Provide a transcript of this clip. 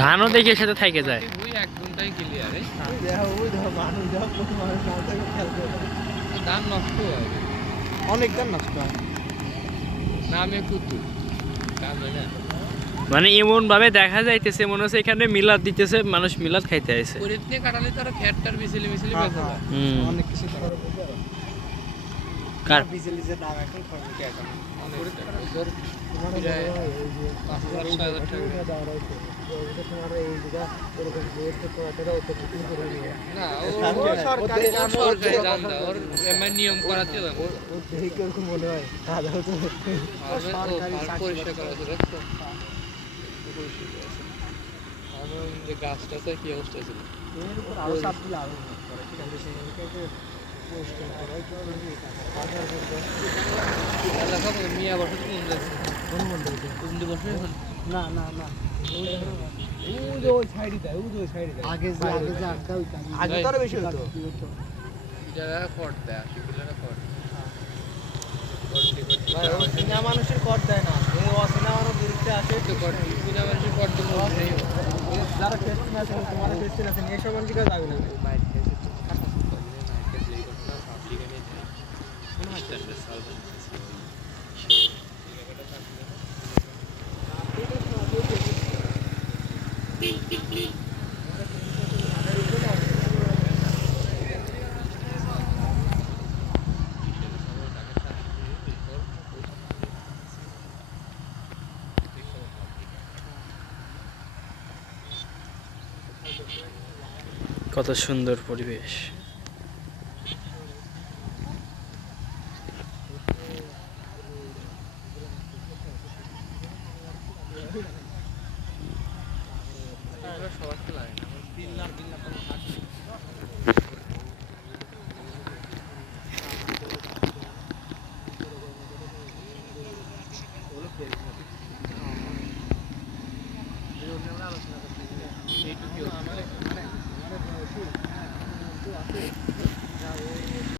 ধানও দেখে সাথে থেকে যায়। ধান নষ্ট হয়, অনেক ধান নষ্ট হয়। নামে কুতু মানে এমন ভাবে দেখা যাইতেছে মনে হচ্ছে এখানে মিলাদ দিতেছে, মানুষ মিলাদ খাইতে আইছে। কাটালে তারা খেটটার মিছিলে মিছিলে বেঁচে যায়। অনেক কিছু কার বিজলি যে দাম এখন খরচে এখন নিয়ম করাতে মনে হয় গাছটা কি অবস্থা ছিল মিয়া বসে না না না আগে তো আরো বেশি হতো। মানুষের কর দেয় না, অচেনা মানুষ বিরুদ্ধে আসে মানুষের কর দিল যারা টেস্টিং আছে তোমার টেস্টিং আছে এই সব কি যাবে না। কত সুন্দর পরিবেশ।